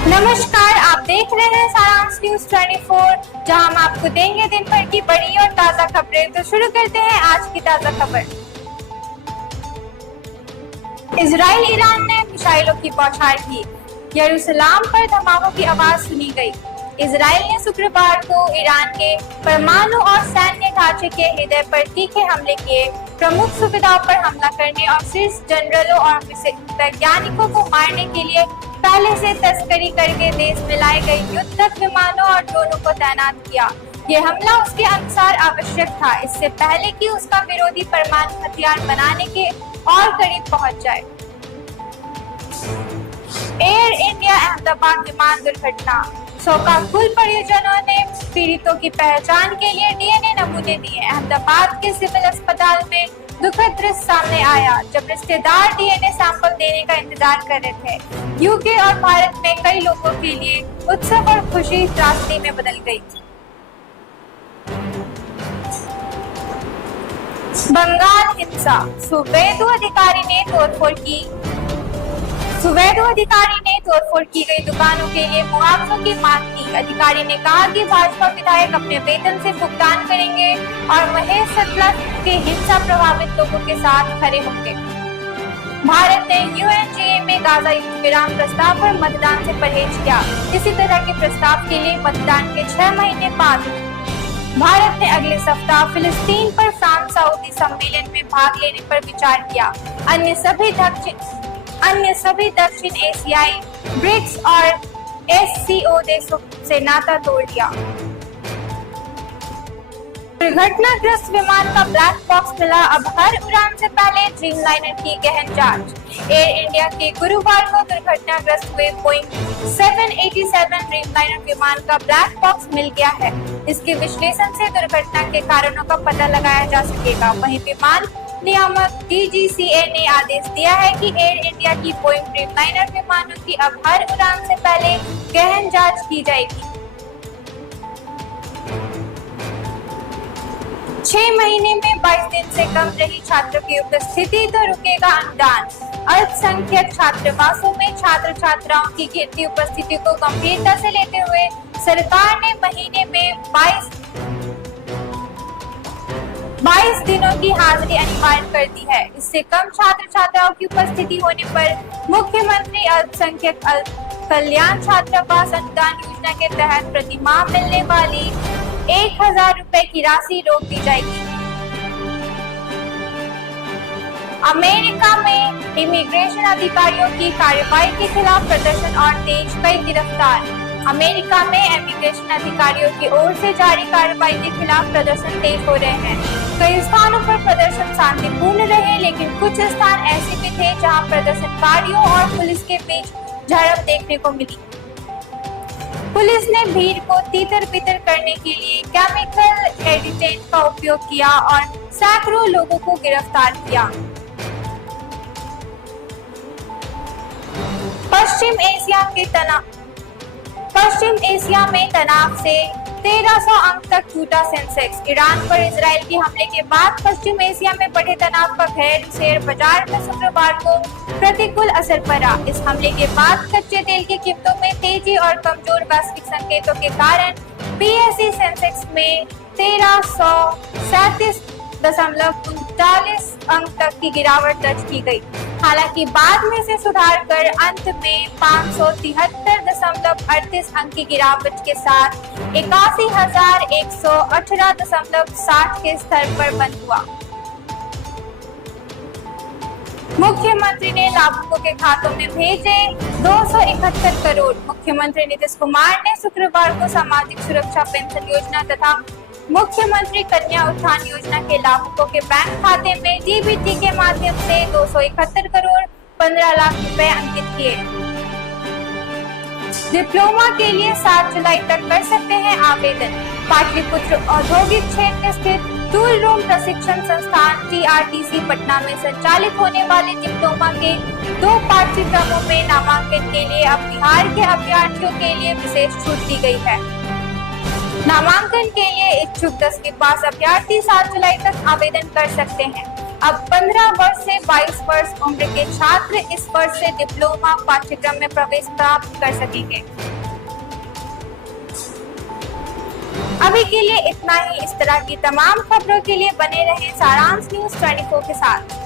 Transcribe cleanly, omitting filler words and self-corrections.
नमस्कार, आप देख रहे हैं सारांश न्यूज 24, जहां हम आपको देंगे दिन भर की बड़ी और ताजा खबरें। तो शुरू करते हैं आज की ताजा खबर। इजराइल ईरान ने मिसाइलों की बौछार की, यरूशलेम पर धमाकों की आवाज सुनी गई। इजराइल ने शुक्रवार को ईरान के परमाणु और सैन्य ढांचे के हृदय पर तीखे हमले किए, प्रमुख सुविधाओं पर हमला करने और शीर्ष जनरलों और वैज्ञानिकों को मारने के लिए पहले से तस्करी करके देश में लाए गए युद्धक विमानों और ड्रोनों को तैनात किया। ये हमला उसके अनुसार आवश्यक था, इससे पहले कि उसका विरोधी परमाणु हथियार बनाने के और करीब पहुंच जाए। एयर इंडिया अहमदाबाद विमान दुर्घटना। शोकाकुल परिजनों ने पीड़ितों की पहचान के लिए डीएनए नमूने दिए। अहमदाबाद के सिविल अस्पताल में दुखद दृश्य सामने आया, जब रिश्तेदार डीएनए सैंपल देने का इंतजार कर रहे थे। यूके और भारत में कई लोगों के लिए उत्सव और खुशी त्रासदी में बदल गई। बंगाल हिंसा। सुवेदु अधिकारी ने तोड़फोड़ की गई दुकानों के लिए मुआवजों की मांग की। अधिकारी ने कहा कि भाजपा विधायक अपने वेतन से भुगतान करेंगे और महेश सतला के हिंसा प्रभावित लोगों के साथ खड़े होंगे। भारत ने यूएनजीए में गाजा युद्ध विराम प्रस्ताव पर मतदान से परहेज किया। इसी तरह के प्रस्ताव के लिए मतदान के 6 महीने बाद भारत ने अगले सप्ताह फिलिस्तीन पर फ्रांस सऊदी सम्मेलन में भाग लेने पर विचार किया। अन्य सभी दक्षिण एशियाई ब्रिक्स और एससीओ देशों से नाता तोड़ दिया। दुर्घटनाग्रस्त विमान का ब्लैक बॉक्स मिला, अब हर उड़ान से पहले ड्रीमलाइनर की गहन जांच। एयर इंडिया के गुरुवार को दुर्घटनाग्रस्त हुए बोइंग 787 ड्रीमलाइनर विमान का ब्लैक बॉक्स मिल गया है। इसके विश्लेषण से दुर्घटना के कारणों का पता लगाया जा सकेगा। वहीं विमान नियामक डीजीसीए ने आदेश दिया है कि एयर इंडिया की बोइंग ड्रीमलाइनर विमानों की अब हर उड़ान से पहले गहन जांच की जाएगी। 6 महीने में 22 दिन से कम रही छात्रों की उपस्थिति तो रुकेगा अनुदान। अल्पसंख्यक छात्रावासों में छात्र छात्राओं की गिरती उपस्थिति को गंभीरता से लेते हुए सरकार ने महीने में 22 दिनों की हाजिरी अनिवार्य कर दी है। इससे कम छात्र छात्राओं की उपस्थिति होने पर मुख्यमंत्री अल्पसंख्यक कल्याण छात्रावास अनुदान योजना के तहत प्रति माह मिलने वाली 1000 रुपए की राशि रोक दी जाएगी। अमेरिका में इमिग्रेशन अधिकारियों की कार्रवाई के खिलाफ प्रदर्शन और तेज, कई गिरफ्तार। अमेरिका में इमिग्रेशन अधिकारियों की ओर से जारी कार्रवाई के खिलाफ प्रदर्शन तेज हो रहे हैं। कई स्थानों पर प्रदर्शन शांतिपूर्ण रहे, लेकिन कुछ स्थान ऐसे भी थे जहां प्रदर्शनकारियों और पुलिस के बीच झड़प देखने को मिली। पुलिस ने भीड़ को तीतर-बितर करने के लिए केमिकल एडिटेंट का उपयोग किया और सैकड़ों लोगों को गिरफ्तार किया। पश्चिम एशिया में तनाव से 1300 अंक तक टूटा सेंसेक्स। ईरान पर इजराइल के हमले के बाद पश्चिम एशिया में बढ़े तनाव का शेयर बाजार में शुक्रवार को प्रतिकूल असर पड़ा। इस हमले के बाद कच्चे तेल की कीमतों में तेजी और कमजोर वैश्विक संकेतों के कारण बीएसई सेंसेक्स में 1337.39 अंक तक की गिरावट दर्ज की गई। हालांकि बाद में से सुधार कर अंत में 573.38 अंक की गिरावट के साथ 81,118.60 के स्तर पर बंद हुआ। मुख्यमंत्री ने लाभुकों के खातों में भेजे 271 करोड़। मुख्यमंत्री नीतीश कुमार ने शुक्रवार को सामाजिक सुरक्षा पेंशन योजना तथा मुख्यमंत्री कन्या उत्थान योजना के लाभुकों के बैंक खाते में डीबीटी के माध्यम से 271 करोड़ 15 लाख रुपए अंकित किए। डिप्लोमा के लिए 7 जुलाई तक कर सकते हैं आवेदन। पाटलिपुत्र औद्योगिक क्षेत्र स्थित टूल रूम प्रशिक्षण संस्थान टीआरटीसी पटना में संचालित होने वाले डिप्लोमा के 2 पाठ्यक्रमों में नामांकन के लिए अब बिहार के अभ्यर्थियों के लिए विशेष छूट दी गई है। नामांकन के लिए इच्छुक 10वीं पास अभ्यर्थी 7 जुलाई तक आवेदन कर सकते हैं। अब 15 वर्ष से 22 वर्ष उम्र के छात्र इस वर्ष से डिप्लोमा पाठ्यक्रम में प्रवेश प्राप्त कर सकेंगे। अभी के लिए इतना ही। इस तरह की तमाम खबरों के लिए बने रहें सारांश न्यूज़ 24 के साथ।